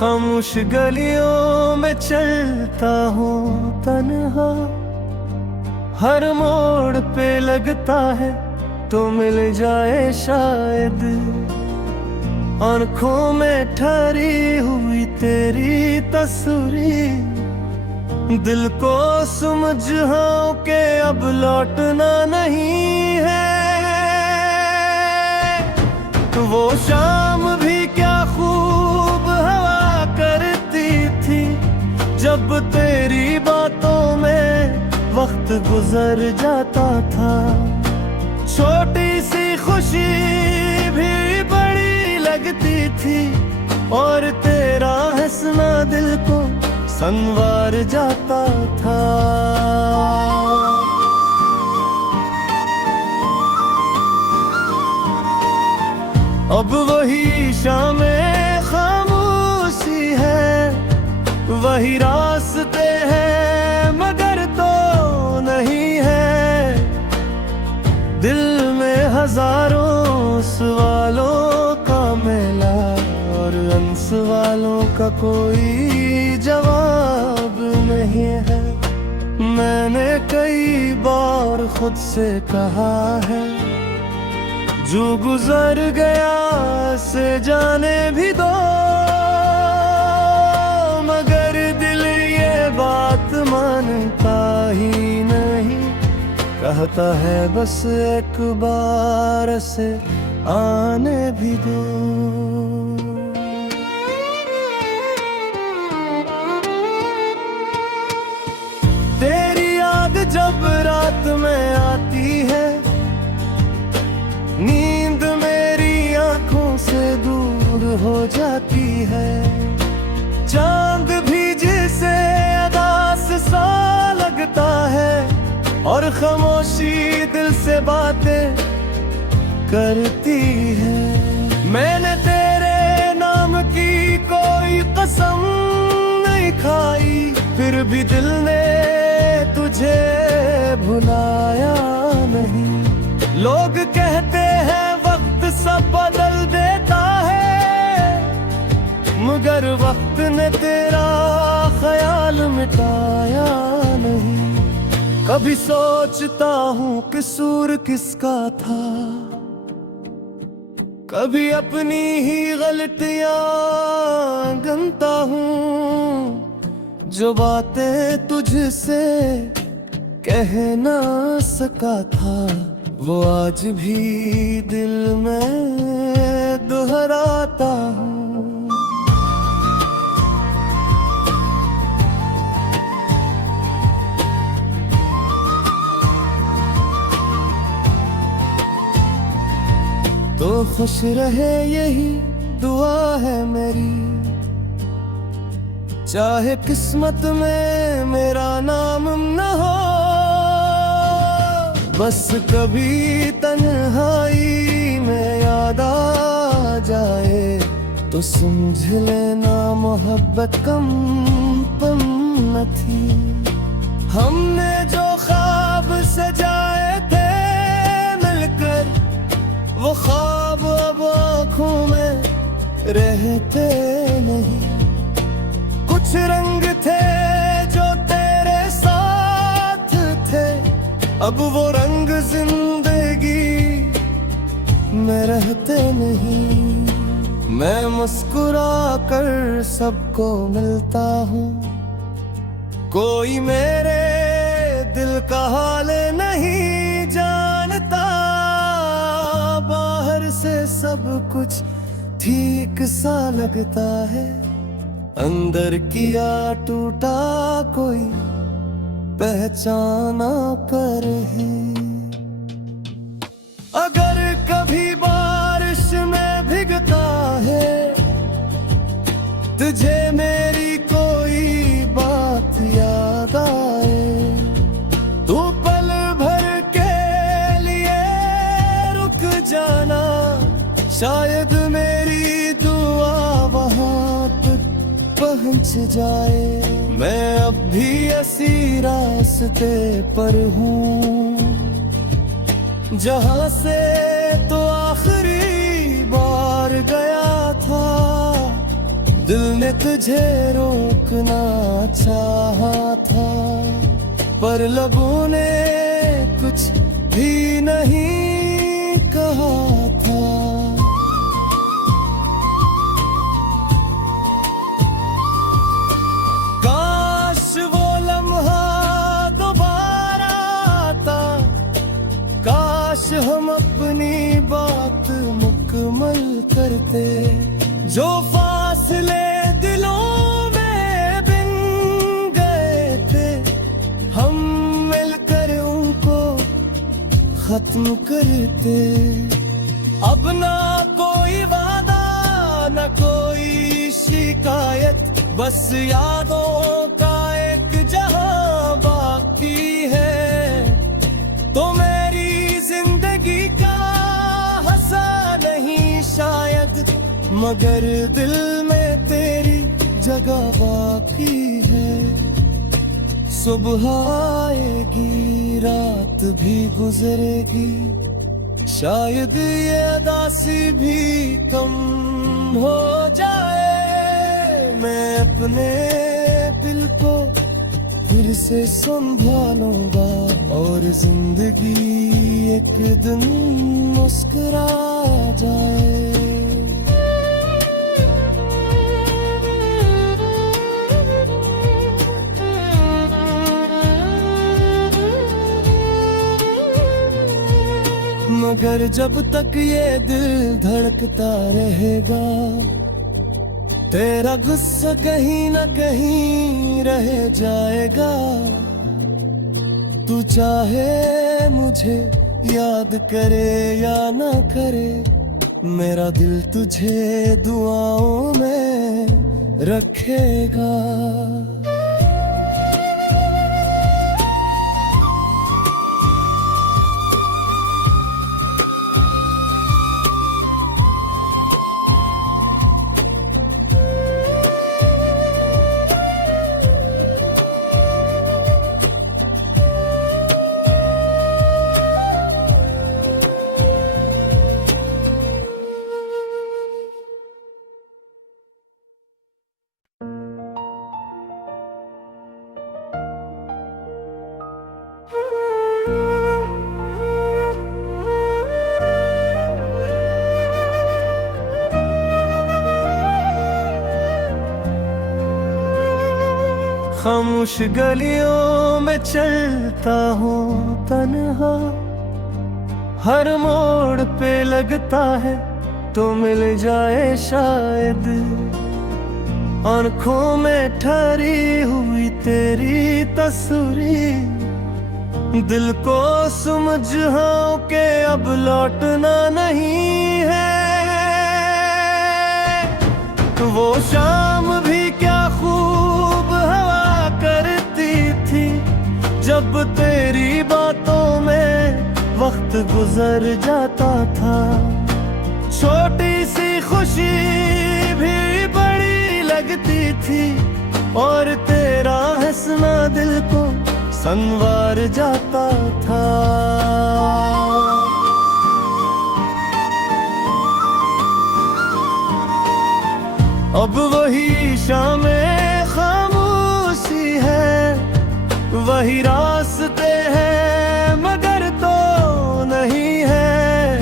खामोश गलियों में चलता हूँ तन्हा, हर मोड़ पे लगता है तो मिल जाए शायद। आँखों में ठहरी हुई तेरी तस्वीर, दिल को समझाऊं के अब लौटना नहीं है। वो शाम भी क्या खूब हवा करती थी, जब तेरी बातों में वक्त गुजर जाता था। छोटी सी खुशी भी बड़ी लगती थी, और तेरा हंसना दिल को संवार जाता था। अब वही शामें खामोशी है, वही रास्ते हैं मगर तो नहीं है। दिल में हजारों सवालों का मेला, और उन सवालों का कोई जवाब नहीं है। मैंने कई बार खुद से कहा है, जो गुजर गया से जाने भी दो, मगर दिल ये बात मानता ही नहीं। कहता है बस एक बार से आने भी दो। तेरी याद जब रात में आती है, नींद मेरी आंखों से दूर हो जाती है। चांद भी जिसे अदास सा लगता है, और खामोशी दिल से बातें करती है। मैंने तेरे नाम की कोई कसम नहीं खाई, फिर भी दिल ने तुझे भुलाया नहीं। लोग कहते हैं वक्त सब बदल देता है, मगर वक्त ने तेरा ख्याल मिटाया नहीं। कभी सोचता हूँ कसूर किसका था, कभी अपनी ही गलतियां गिनता हूँ। जो बातें तुझसे कह ना सका था, वो आज भी दिल में दोहराता हूँ। तो खुश रहे यही दुआ है मेरी, चाहे किस्मत में मेरा नाम न हो। बस कभी तन्हाई में याद आ जाए, तो समझ लेना मोहब्बत कम पन न थी। हमने जो ख्वाब सजाए थे मिलकर, वो ख्वाब अब आँखों में रहते नहीं। कुछ रंग थे जो तेरे साथ थे, अब वो रंग जिंदगी में रहते नहीं। मैं मुस्कुरा कर सबको मिलता हूँ, कोई मेरे दिल का हाल नहीं जानता। बाहर से सब कुछ ठीक सा लगता है, अंदर किया टूटा कोई पहचाना कर है। अगर कभी बारिश में भीगता है, तुझे मेरी कोई बात याद आए, तू पल भर के लिए रुक जाना। शायद मेरी दुआ वहां तक पहुंच जाए। मैं अब भी इसी रास्ते पर हूँ, जहाँ से तो आखिरी बार गया था। दिल ने मैंने तुझे रोकना चाहा था, पर लबों ने कुछ भी नहीं कहा था। काश वो लम्हा दोबारा आता, काश हम अपनी बात मुकम्मल करते। जो फासले दिलों में बिन गए थे, हम मिलकर उनको खत्म करते। अब ना कोई वादा न कोई शिकायत, बस यादों का एक जहां बाकी है। तो मेरी जिंदगी का हंसा नहीं शायद, मगर दिल में तेरी जगह बाकी है। सुबह आएगी रात भी गुजरेगी, शायद ये अदासी भी कम हो जाए। मैं अपने दिल को फिर से संभालूंगा, और जिंदगी एक दिन मुस्कुरा जाए। मगर जब तक ये दिल धड़कता रहेगा, तेरा गुस्सा कहीं न कहीं रह जाएगा। तू चाहे मुझे याद करे या ना करे, मेरा दिल तुझे दुआओं में रखेगा। खामोश गलियों में चलता हूँ तन्हा, हर मोड़ पे लगता है तो मिल जाए शायद। आंखों में ठहरी हुई तेरी तस्वीर, दिल को समझाऊं के अब लौटना नहीं है। वो शाम भी क्या खूब हवा करती थी, जब तेरी बातों में वक्त गुजर जाता था। छोटी सी खुशी भी बड़ी लगती थी, और तेरा हंसना दिल को संवार जाता था। अब वही शामें खामोशी है, वही रास्ते हैं मगर तो नहीं है।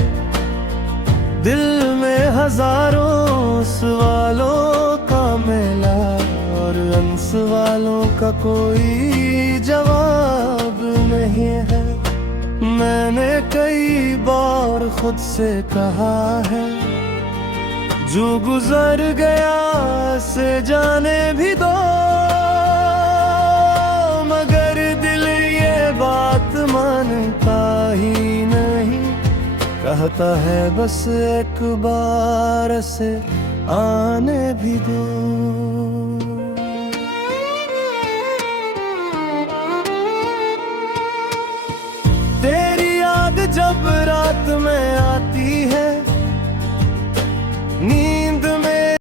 दिल में हजारों सवालों का मेला, और सवालों का कोई जवाब नहीं है। मैंने कई बार खुद से कहा है, जो गुजर गया से जाने भी दो, मगर दिल ये बात मानता ही नहीं। कहता है बस एक बार से आने भी दो। तेरी याद जब रात में